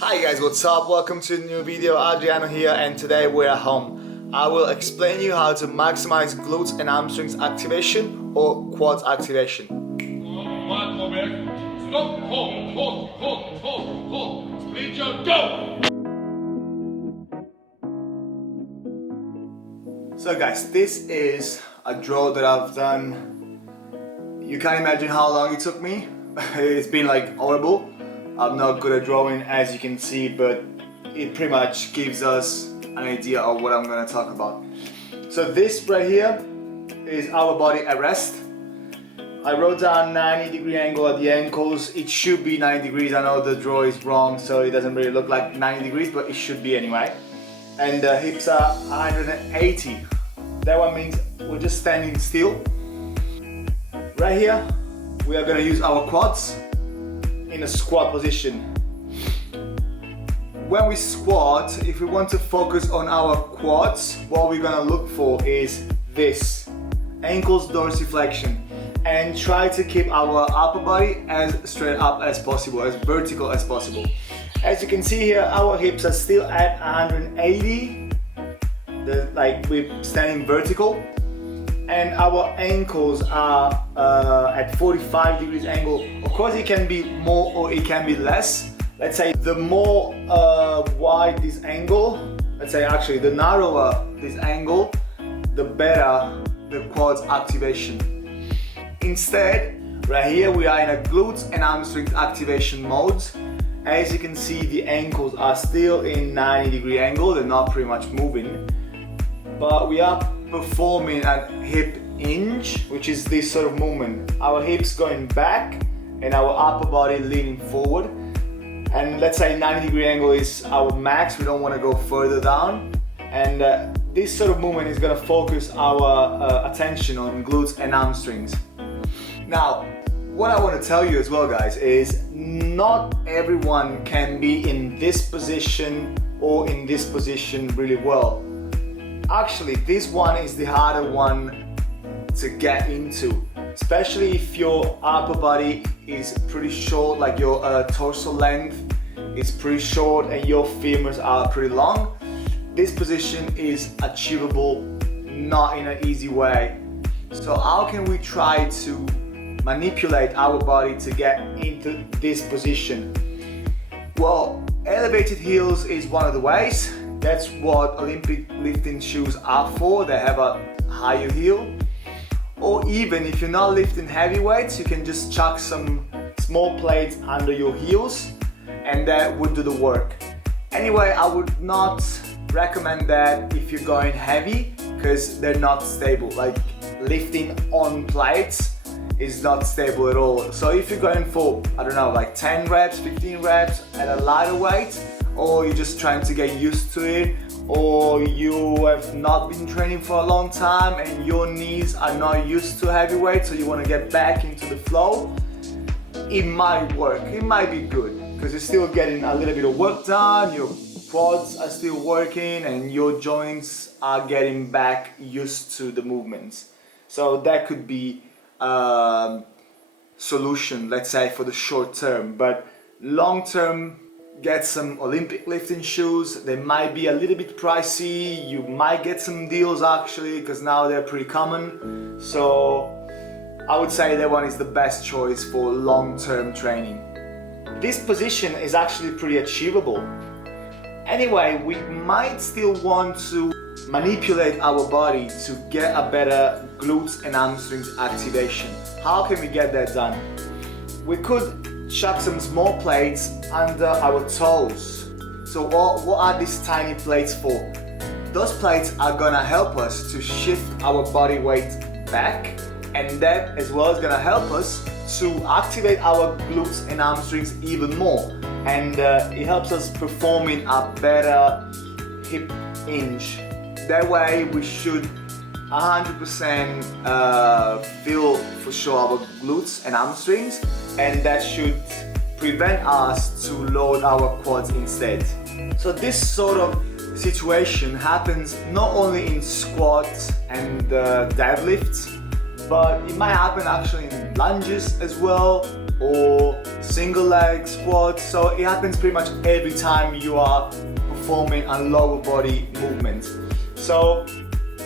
Hi guys, what's up? Welcome to a new video. Adriano here, and today we're at home. I will explain you how to maximize glutes and hamstrings activation or quads activation. Stop, hold, split your go! So guys, this is a draw that I've done. You can't imagine how long it took me. It's been like horrible. I'm not good at drawing, as you can see, but it pretty much gives us an idea of what I'm gonna talk about. So this right here is our body at rest. I wrote down 90-degree angle at the ankles. It should be 90 degrees. I know the draw is wrong, so it doesn't really look like 90 degrees, but it should be anyway. And the hips are 180. That one means we're just standing still. Right here, we are gonna use our quads in a squat position. When we squat, if we want to focus on our quads, what we're gonna look for is this, ankles dorsiflexion, and try to keep our upper body as straight up as possible, as vertical as possible. As you can see here, our hips are still at 180, like we're standing vertical, and our ankles are at 45 degrees angle. Of course, it can be more or it can be less. Let's say the more wide this angle, let's say actually the narrower this angle, the better the quads activation. Instead, right here we are in a glutes and hamstrings activation mode. As you can see, the ankles are still in 90-degree angle, they're not pretty much moving, but we are performing a hip hinge, which is this sort of movement. Our hips going back and our upper body leaning forward. And let's say 90-degree angle is our max, we don't want to go further down. And this sort of movement is going to focus our attention on glutes and hamstrings. Now, what I want to tell you as well, guys, is not everyone can be in this position or in this position really well. Actually, this one is the harder one to get into, especially if your upper body is pretty short, like your torso length is pretty short and your femurs are pretty long. This position is achievable, not in an easy way. So how can we try to manipulate our body to get into this position? Well, elevated heels is one of the ways. That's what Olympic lifting shoes are for. They have a higher heel. Or even if you're not lifting heavy weights, you can just chuck some small plates under your heels and that would do the work. Anyway, I would not recommend that if you're going heavy because they're not stable. Like lifting on plates is not stable at all. So if you're going for, I don't know, like 10 reps, 15 reps at a lighter weight, or you're just trying to get used to it, or you have not been training for a long time and your knees are not used to heavy weight, so you want to get back into the flow, it might work, it might be good, because you're still getting a little bit of work done, your quads are still working and your joints are getting back used to the movements. So that could be a solution, let's say, for the short term. But long term, get some Olympic lifting shoes. They might be a little bit pricey. You might get some deals actually, because now they're pretty common. So I would say that one is the best choice for long-term training. This position is actually pretty achievable. Anyway, we might still want to manipulate our body to get a better glutes and hamstrings activation. How can we get that done? We could chuck some small plates under our toes. So what are these tiny plates for? Those plates are gonna help us to shift our body weight back, and that as well is gonna help us to activate our glutes and hamstrings even more. And it helps us performing a better hip hinge. That way we should 100% feel for sure our glutes and hamstrings, and that should prevent us to load our quads instead. So this sort of situation happens not only in squats and deadlifts, but it might happen actually in lunges as well, or single leg squats. So it happens pretty much every time you are performing a lower body movement. So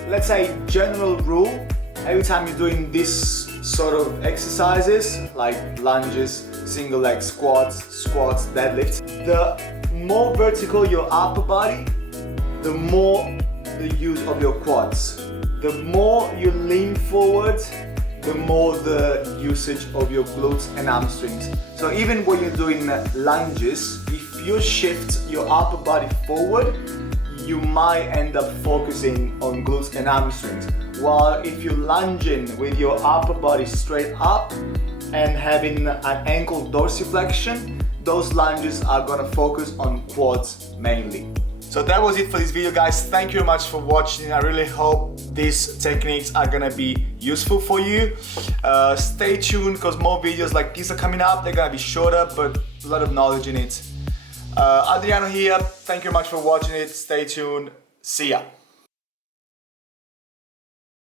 let's say general rule, every time you're doing this sort of exercises like lunges, single leg squats, deadlifts, the more vertical your upper body, the more the use of your quads. The more you lean forward, the more the usage of your glutes and hamstrings. So even when you're doing lunges, if you shift your upper body forward, you might end up focusing on glutes and hamstrings. While if you're lunging with your upper body straight up and having an ankle dorsiflexion, those lunges are gonna focus on quads mainly. So that was it for this video, guys. Thank you very much for watching. I really hope these techniques are gonna be useful for you. Stay tuned because more videos like these are coming up. They're gonna be shorter, but a lot of knowledge in it. Adriano here. Thank you very much for watching it. Stay tuned. See ya.